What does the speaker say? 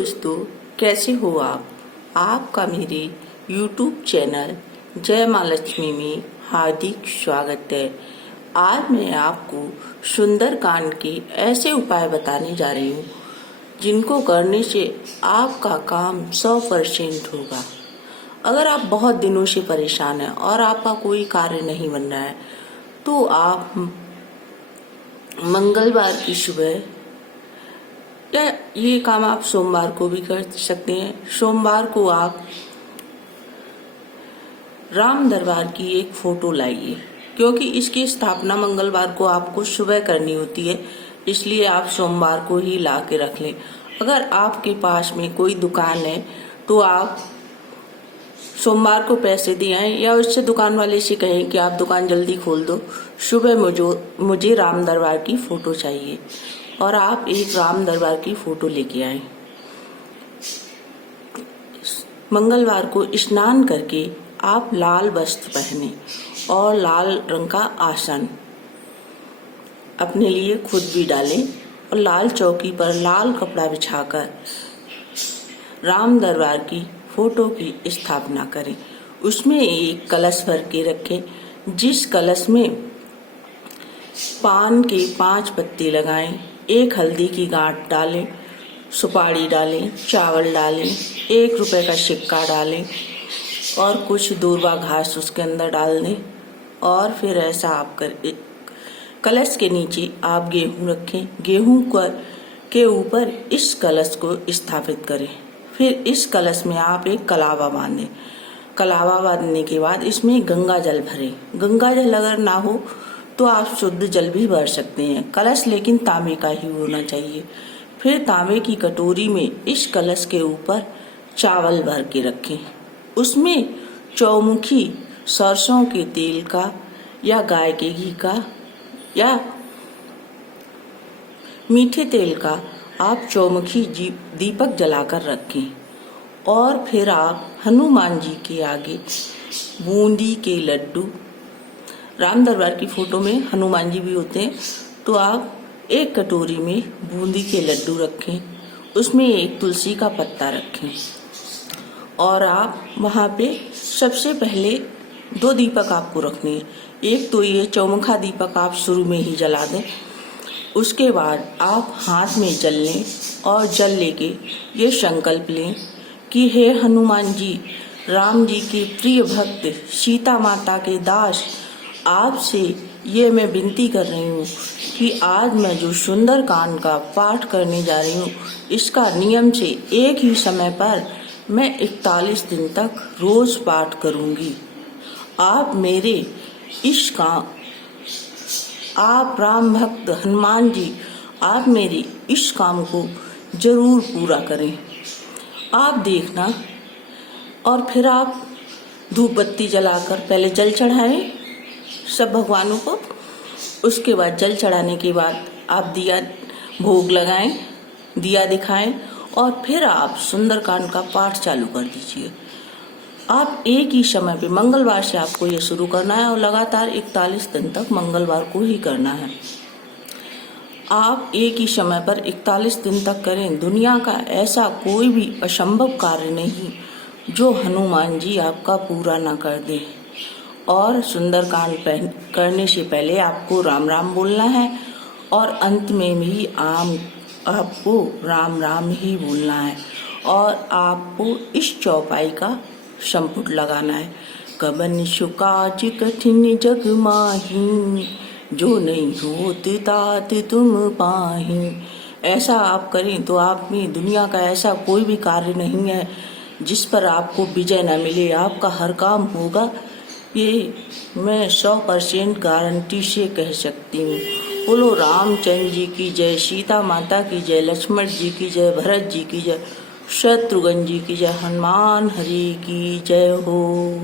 दोस्तों, कैसे हो आप? आपका मेरे YouTube चैनल जय माँ लक्ष्मी में हार्दिक स्वागत है। आज मैं आपको सुंदरकांड के ऐसे उपाय बताने जा रही हूँ जिनको करने से आपका काम 100% होगा। अगर आप बहुत दिनों से परेशान हैं और आपका कोई कार्य नहीं बन रहा है तो आप मंगलवार की सुबह या ये काम आप सोमवार को भी कर सकते हैं। सोमवार को आप राम दरबार की एक फोटो लाइए, क्योंकि इसकी स्थापना मंगलवार को आपको सुबह करनी होती है, इसलिए आप सोमवार को ही ला के रख लें। अगर आपके पास में कोई दुकान है तो आप सोमवार को पैसे दिए आएं या उससे दुकान वाले से कहें कि आप दुकान जल्दी खोल दो, सुबह मुझे राम दरबार की फोटो चाहिए और आप एक राम दरबार की फोटो लेके आए। मंगलवार को स्नान करके आप लाल वस्त्र पहने और लाल रंग का आसन अपने लिए खुद भी डालें और लाल चौकी पर लाल कपड़ा बिछाकर राम दरबार की फोटो की स्थापना करें। उसमें एक कलश भर के रखें, जिस कलश में पान के 5 पत्ते लगाएं, एक हल्दी की गांठ डालें, सुपारी डालें, चावल डालें, 1 रुपए का सिक्का डालें और कुछ दूर्वा घास उसके अंदर डाल दें। और फिर ऐसा आप कर कलश के नीचे आप गेहूं रखें, गेहूं के ऊपर इस कलश को स्थापित करें। फिर इस कलश में आप एक कलावा बांधें। कलावा बांधने के बाद इसमें गंगा जल भरें। गंगा जल अगर ना हो तो आप शुद्ध जल भी भर सकते हैं। कलश लेकिन तांबे का ही होना चाहिए। फिर तांबे की कटोरी में इस कलश के ऊपर चावल भर के रखें। उसमें चौमुखी सरसों के तेल का या गाय के घी का या मीठे तेल का आप चौमुखी दीपक जलाकर रखें। और फिर आप हनुमान जी के आगे बूंदी के लड्डू, राम दरबार की फोटो में हनुमान जी भी होते हैं, तो आप एक कटोरी में बूंदी के लड्डू रखें, उसमें एक तुलसी का पत्ता रखें और आप वहाँ पे सबसे पहले 2 दीपक आपको रखने हैं। एक तो ये चौमुखा दीपक आप शुरू में ही जला दें। उसके बाद आप हाथ में जल लें और जल लेके ये संकल्प लें कि हे हनुमान जी, राम जी के प्रिय भक्त, सीता माता के दास, आपसे ये मैं विनती कर रही हूँ कि आज मैं जो सुंदरकांड का पाठ करने जा रही हूँ, इसका नियम से एक ही समय पर मैं 41 दिन तक रोज पाठ करूँगी। आप मेरे इस काम, आप राम भक्त हनुमान जी, आप मेरे इस काम को जरूर पूरा करें। आप देखना। और फिर आप धूप बत्ती जलाकर पहले जल चढ़ाएं सब भगवानों को। उसके बाद जल चढ़ाने के बाद आप दिया भोग लगाएं, दिया दिखाएं और फिर आप सुंदरकांड का पाठ चालू कर दीजिए। आप एक ही समय पे मंगलवार से आपको ये शुरू करना है और लगातार 41 दिन तक मंगलवार को ही करना है। आप एक ही समय पर 41 दिन तक करें। दुनिया का ऐसा कोई भी असंभव कार्य नहीं जो हनुमान जी आपका पूरा ना कर दे। और सुंदरकांड करने से पहले आपको राम राम बोलना है और अंत में भी आपको राम राम ही बोलना है। और आपको इस चौपाई का संपुट लगाना है। कबन सुकाज कठिन जग माही, जो नहीं होत तात तुम पाही। ऐसा आप करें तो आप में दुनिया का ऐसा कोई भी कार्य नहीं है जिस पर आपको विजय न मिले। आपका हर काम होगा, ये मैं 100% गारंटी से कह सकती हूँ। बोलो रामचंद्र जी की जय, सीता माता की जय, लक्ष्मण जी की जय, भरत जी की जय, शत्रुघ्न जी की जय, हनुमान हरि की जय हो।